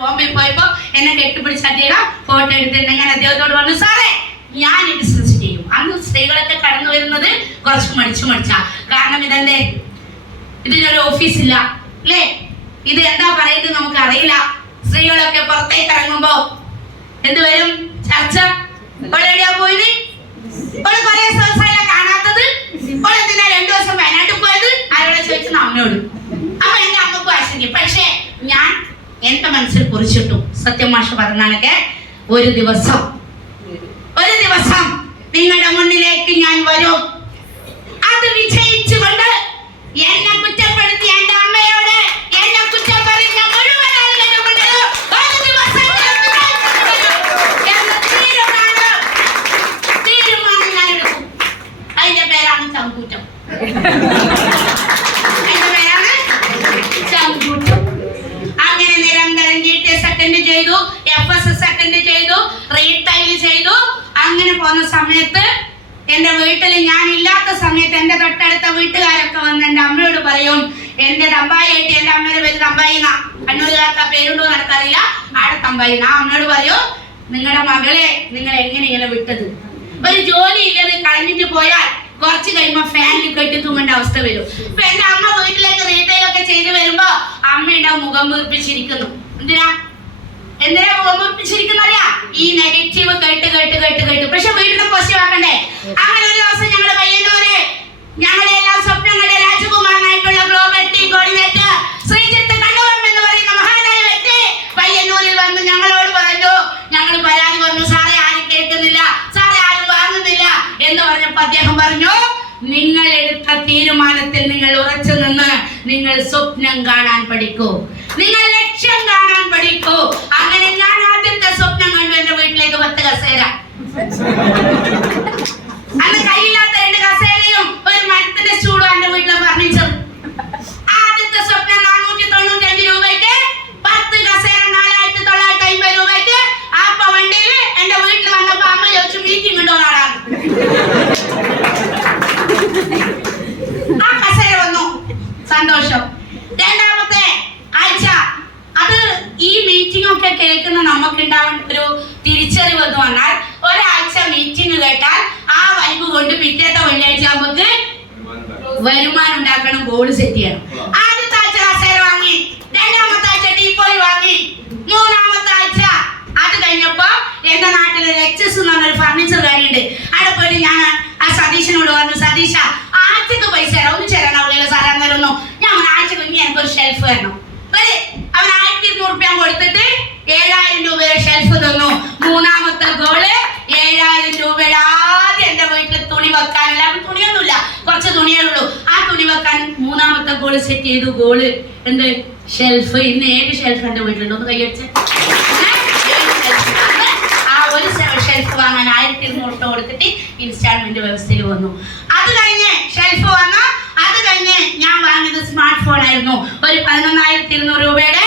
ബോംബെ പോയപ്പോ എന്നെ കെട്ടിപ്പിടിച്ച് അദ്ദേഹം ഫോട്ടോ എടുത്തിട്ട് ഞാൻ അദ്ദേഹത്തോട് പറഞ്ഞു, സാറേ ഞാൻ ബിസിനസ് ചെയ്യും. അന്ന് സ്ത്രീകളൊക്കെ കടന്നു വരുന്നത് കുറച്ച് മടിച്ചാ. കാരണം ഇതിനൊരു ഓഫീസില്ല അല്ലേ, ഇത് എന്താ പറയുന്നത് നമുക്ക് അറിയില്ല. സ്ത്രീകളൊക്കെ പുറത്തേക്ക് ഇറങ്ങുമ്പോ എന്തുവരും ചർച്ച, എവിടെയാ പോയത്, കുറെ ദിവസമായില്ല കാണാത്തത്, എന്തിനാ 2 ദിവസം വയനാട്ടിൽ പോയത്, ആരോടെ ചോദിച്ചത് അമ്മയോട്. അപ്പൊ എന്റെ അമ്മക്കും ആശങ്ക. പക്ഷേ ഞാൻ എന്റെ മനസ്സിൽ കുറിച്ചിട്ടു, സത്യം മാഷ് പറഞ്ഞാലൊക്കെ ഒരു ദിവസം നിങ്ങളുടെ മുന്നിലേക്ക് ഞാൻ വരും. അത് വിജയിച്ചുകൊണ്ട് എന്നെ കുറ്റപ്പെടുത്തി എന്റെ അമ്മയോട് എന്നെ കുറ്റം പറയുന്ന മുഴുവൻ ആളുകളുടെ മുന്നിൽ ഒരു ദിവസം തീരുമാനം ഞാൻ എടുക്കും. അതിന്റെ പേരാണ് ചങ്കൂറ്റം. അങ്ങനെ നിരന്തരം GT സെക്കൻഡ് ചെയ്തു, FS സെക്കൻഡ് ചെയ്തു, റീടൈൽ ചെയ്തു. അങ്ങനെ പോകുന്ന സമയത്ത് എന്റെ വീട്ടിൽ ഞാൻ ഇല്ലാത്ത സമയത്ത് എന്റെ തൊട്ടടുത്ത വീട്ടുകാരൊക്കെ വന്ന് എന്റെ അമ്മയോട് പറയും, എന്റെ തമ്പായിട്ട്, എന്റെ അമ്മയുടെ പേര് തമ്പായിന്ന, കണ്ണൂരുകാർക്ക് ആ പേരുണ്ടോ നടക്കാറില്ല, ആടെ തമ്പായിന്ന. ആ അമ്മയോട് പറയും, നിങ്ങളുടെ മകളെ നിങ്ങൾ എങ്ങനെ ഇങ്ങനെ വിട്ടത്, ഒരു ജോലി ഇല്ലത് കളഞ്ഞിട്ട് പോയാൽ കുറച്ച് കഴിയുമ്പോ ഫാനിൽ കെട്ടി തൂങ്ങേണ്ട അവസ്ഥ വരും. ഇപ്പൊ എന്റെ അമ്മ വീട്ടിലേക്ക് റീറ്റെയിലൊക്കെ ചെയ്ത് വരുമ്പോ അമ്മയുടെ മുഖം വീർപ്പിച്ചിരിക്കുന്നു. എന്തിനാ മുഖം വീർപ്പിച്ചിരിക്കുന്ന അറിയാ, ഈ നെഗറ്റീവ് കേട്ട്. പക്ഷെ വീട്ടിൽ പോസിറ്റീവ് ആക്കണ്ടേ. അങ്ങനെ ഒരു ദിവസം ഞങ്ങളുടെ പയ്യന്നൂര് ഞങ്ങളുടെ എല്ലാ സ്വപ്നങ്ങളുടെ രാജകുമാരനായിട്ടുള്ള ഗ്ലോബൽ ടീ കോർഡിനേറ്റർ ശ്രീജിത്ത് കണ്ണൂരം എന്ന് പറയുന്ന മഹാനായ വ്യക്തി പയ്യന്നൂരിൽ വന്ന് ഞങ്ങളോട് പറഞ്ഞു, ഞങ്ങൾ പരാതി പറഞ്ഞു, സാറേ ആരും കേൾക്കുന്നില്ല, സാറേ ആരും വാങ്ങുന്നില്ല എന്ന് പറഞ്ഞപ്പോ അദ്ദേഹം പറഞ്ഞു, നിങ്ങൾ എടുത്ത തീരുമാനത്തിൽ നിങ്ങൾ ഉറച്ചു നിന്ന് നിങ്ങൾ സ്വപ്നം കാണാൻ പഠിക്കൂ, നിങ്ങൾ ലക്ഷ്യം കാണാൻ പഠിക്കൂ. അങ്ങനെ ഞാൻ ആദ്യത്തെ സ്വപ്നം കണ്ടു, എന്റെ വീട്ടിലേക്ക് 10 കസേര. അന്ന് കയ്യില്ലാത്ത 2 കസേരയും ഒരു മരത്തിന്റെ സ്റ്റൂളും എന്റെ വീട്ടിലെ ഫർണിച്ചർ. ആദ്യത്തെ സ്വപ്നം 495 രൂപയ്ക്ക് 10 കസേര 4950 രൂപയ്ക്ക്. അപ്പൊ വണ്ടിയിൽ എന്റെ വീട്ടിൽ വന്നപ്പോ അമ്മ ചോദിച്ചു, മീറ്റിംഗ് ഉണ്ടോ നാളെ. ആ കസേര വന്നു, സന്തോഷം. രണ്ടാമത്തെ ആഴ്ച അത് ഈ മീറ്റിംഗ് ഒക്കെ കേൾക്കുന്ന നമുക്കുണ്ടാവുന്ന ഒരു തിരിച്ചറിവ് എന്ന് പറഞ്ഞാൽ, ഒരാഴ്ച മീറ്റിംഗ് കേട്ടാൽ ആ വൈബ് കൊണ്ട് പിറ്റേത്തെ വെള്ളിയാഴ്ച നമുക്ക് വരുമാനം ഉണ്ടാക്കണം, ഗോൾ സെറ്റ് ചെയ്യണം. ആദ്യത്തെ ആഴ്ച കസേര വാങ്ങി, രണ്ടാമത്തെ ആഴ്ച ടീപ്പോയി വാങ്ങി, മൂന്നാമത്തെ ആഴ്ച അത് കഴിഞ്ഞപ്പോ എന്റെ നാട്ടിലെ എക്സസ് എന്ന് പറഞ്ഞൊരു ഫർണിച്ചർ കാര്യമുണ്ട്. അവിടെ പോയിട്ട് ഞാൻ ആ സതീശനോട് പറഞ്ഞു, സതീശ ആഴ്ചക്ക് പൈസ തരാം, ഒന്ന് ചേരാനാവില്ലല്ലോ സാറേ അന്നേരൊന്നും. ഞാൻ ആഴ്ചക്ക് ഇനി എനിക്കൊരു ഷെൽഫ് തരണം. അവൻ 1200 രൂപ കൊടുത്തിട്ട് 7000 രൂപയുടെ ഷെൽഫ് തന്നു. മൂന്നാമത്തെ ഗോള് 7000 രൂപയുടെ. ആദ്യം എന്റെ വീട്ടിൽ തുണി വെക്കാനില്ല, തുണിയൊന്നുമില്ല, കുറച്ച് തുണികളുള്ളൂ. ആ തുണി വെക്കാൻ മൂന്നാമത്തെ ഗോള് സെറ്റ് ചെയ്തു. ഗോള് എന്ത് ഷെൽഫ്. ഇന്ന് 7 ഷെൽഫ് എന്റെ വീട്ടിലുണ്ട്, ഒന്ന് കൈയടിച്ച്. ആ ഒരു ഷെൽഫ് വാങ്ങാൻ 1200 രൂപ കൊടുത്തിട്ട് ഇൻസ്റ്റാൾമെന്റ് വ്യവസ്ഥയിൽ വന്നു. അത് കഴിഞ്ഞ് ഷെൽഫ് വന്നു. അത് കഴിഞ്ഞ് ഞാൻ വാങ്ങിയത് സ്മാർട്ട് ഫോൺ ആയിരുന്നു. ഒരു 11,200 രൂപയുടെ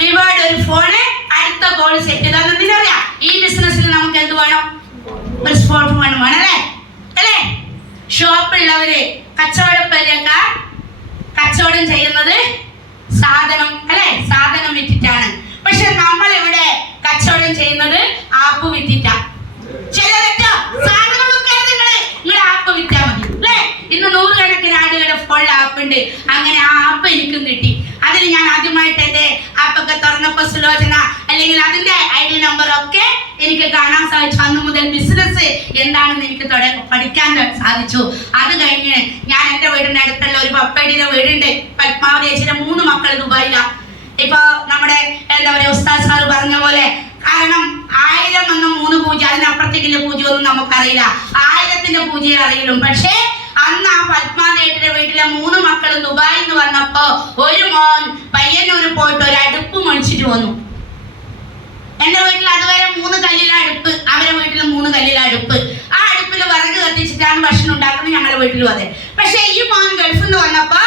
വിവോയുടെ ഒരു ഫോണ്. അടുത്ത ഗോൾ സെറ്റ് ചെയ്ത്. എന്തിനറിയാ, ഈ ബിസിനസ്സിൽ നമുക്ക് എന്ത് വേണം, ഒരു സ്മാർട്ട് ഫോൺ വേണം അല്ലേ. ഷോപ്പുള്ളവര് കച്ചവടക്കാർ കച്ചവടം ചെയ്യുന്നത് സാധനം വിറ്റിട്ടാണ്. പക്ഷെ നമ്മൾ ഇവിടെ കച്ചവടം ചെയ്യുന്നത് ആപ്പ് വിറ്റിട്ടാണ്. ചിലരൊക്കെ സാധനം നിങ്ങൾ ആപ്പ് വിറ്റാ മതി അല്ലേ. ഇന്ന് 100 കണക്കിന് ആളുകളുടെ ഫോണിൽ ആപ്പ് ഉണ്ട്. അങ്ങനെ ആ ആപ്പ് എനിക്കും കിട്ടി. അതിൽ ഞാൻ ആദ്യമായിട്ട് എന്റെ ആപ്പൊക്കെ തുറന്നപ്പോ സുലോചന അല്ലെങ്കിൽ അതിന്റെ ID നമ്പറൊക്കെ എനിക്ക് കാണാൻ സാധിച്ചു. അന്ന് മുതൽ ബിസിനസ് എന്താണെന്ന് എനിക്ക് പഠിക്കാൻ സാധിച്ചു. അത് കഴിഞ്ഞ് ഞാൻ എന്റെ വീടിന്റെ അടുത്തുള്ള ഒരു പപ്പേടിയുടെ വീടുണ്ട്, പത്മാവതി ചേച്ചിയുടെ 3 മക്കൾ ദുബായിലാണ്. ഇപ്പൊ നമ്മുടെ എന്താ പറയാ ഉസ്താദ് സാറ് പറഞ്ഞ പോലെ, കാരണം 1000 എന്ന 3 പൂജ, അതിനപ്പുറത്തേക്കുള്ള പൂജ ഒന്നും നമുക്കറിയില്ല, 1000ന്റെ പൂജയെ അറിയില്ലും. പക്ഷേ അന്ന് ആ പത്മാദേവിയുടെ വീട്ടിലെ 3 മക്കളും ദുബായിൽ നിന്ന് വന്നപ്പോ ഒരു മോൻ പയ്യന്നൂര് പോയിട്ട് ഒരു അടുപ്പ് മേടിച്ചിട്ട് വന്നു. എന്റെ വീട്ടിൽ അതുവരെ 3 കല്ലിലെ അടുപ്പ്, അവരുടെ വീട്ടിൽ 3 കല്ലിലെ അടുപ്പ്. ആ അടുപ്പിൽ വിറക് കത്തിച്ചിട്ടാണ് ഭക്ഷണം ഉണ്ടാക്കുന്നത്, ഞങ്ങളുടെ വീട്ടിലും അതെ. പക്ഷെ ഈ മോൻ ഗൾഫിൽ നിന്ന് വന്നപ്പോ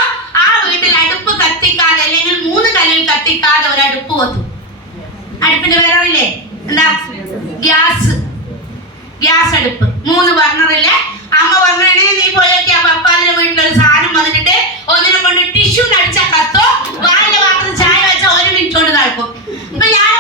ആ വീട്ടിൽ അടുപ്പ് കത്തിക്കാതെ അല്ലെങ്കിൽ 3 കല്ലിൽ കത്തിക്കാതെ ഒരു അടുപ്പ് വന്നു. അടുപ്പിന്റെ പേരറിയില്ലേ, എന്താ, ഗ്യാസ് അടുപ്പ്. 3 ബർണറില്ലേ. അമ്മ പറഞ്ഞേ, നീ പോയൊക്കെ പപ്പാതിന്റെ വീട്ടിലൊരു സാധനം വന്നിട്ട് ഒന്നിനെ കൊണ്ട് ടിഷ്യൂ നടിച്ച കത്തോ വായിലെ മാത്രം ചായ വെച്ചാൽ 1 മിനിറ്റ് കൊണ്ട് നടക്കും. ഇപ്പൊ ഞാൻ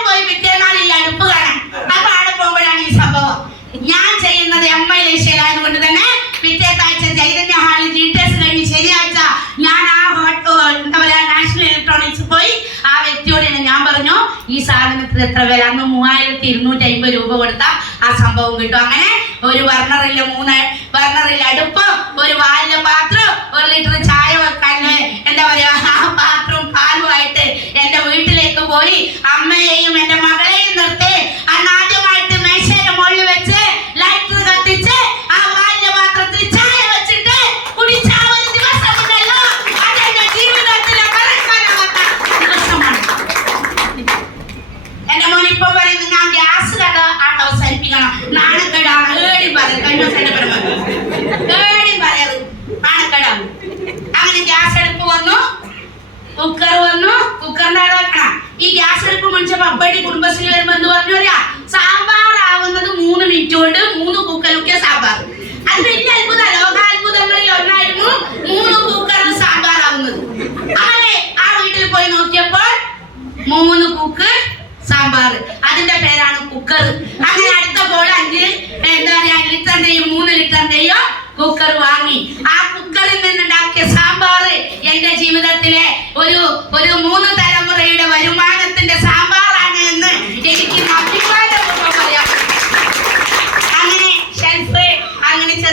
ഈ സാധനത്തിന് എത്ര വില? അന്ന് 3250 രൂപ കൊടുത്താൽ ആ സംഭവം കിട്ടും. അങ്ങനെ ഒരു ബർണറില്ല, 3 ബർണറില്ല അടുപ്പ്, ഒരു വാലിലെ പാത്രം, 1 ലിറ്റർ ചായ വെക്കാന് എന്താ പറയാ ആ പാത്രവും പാലുമായിട്ട് എന്റെ വീട്ടിലേക്ക് പോയി അമ്മയെയും എന്റെ മകളെയും നിർത്തി അന്ന് ആദ്യമായിട്ട് മേശയുടെ മുകളിൽ വെച്ച് ലൈറ്റർ കത്തിച്ച് ആ വാലിലെ പാത്രത്തിൽ ചായ വെച്ചിട്ട് കുടിച്ച ഒരു ദിവസം ഉണ്ടല്ലോ, അതെന്റെ ജീവിതത്തിലെ മറക്കാനാവാത്ത ദിവസമാണ്. എന്റെ മോൻ ഇപ്പൊ പറയുന്നത് ഞാൻ ഗ്യാസ് കഥ അവസാനിപ്പിക്കണം, നാണക്കേടാണ്, ഏടിയും പറയും നാണക്കേടാണ്. അങ്ങനെ ഗ്യാസ് അടുപ്പ് വന്നു, കുക്കർ വന്നു, കുക്കറിന്റെ അവിടെ വെക്കണം. ഈ ഗ്യാസ് അടുപ്പ് മനുഷ്യ പപ്പടി കുടുംബശ്രീ വരുമ്പോ എന്ത് പറഞ്ഞു പറയാ, സാമ്പാർ ആവുന്നത് 3 മിനിറ്റ് കൊണ്ട് 3 കുക്കറിലൊക്കെ സാമ്പാർ. അത് വലിയ അത്ഭുത, ലോകാത്ഭുതങ്ങളിൽ ഒന്നായിരുന്നു 3 കുക്കറിൽ സാമ്പാർ ആവുന്നത്. അങ്ങനെ ആ വീട്ടിൽ പോയി നോക്കിയപ്പോൾ 3 കുക്ക് സാമ്പാർ, അതിന്റെ പേരാണ് കുക്കർ. അങ്ങനെ അടുത്ത പോലെ 5 എന്താ പറയാ ലിറ്ററിന്റെയോ 3 ലിറ്ററിന്റെയോ കുക്കർ വാങ്ങി. ആ കുക്കറിൽ നിന്നുണ്ടാക്കിയ സാമ്പാർ എന്റെ ജീവിതത്തിലെ ഒരു 3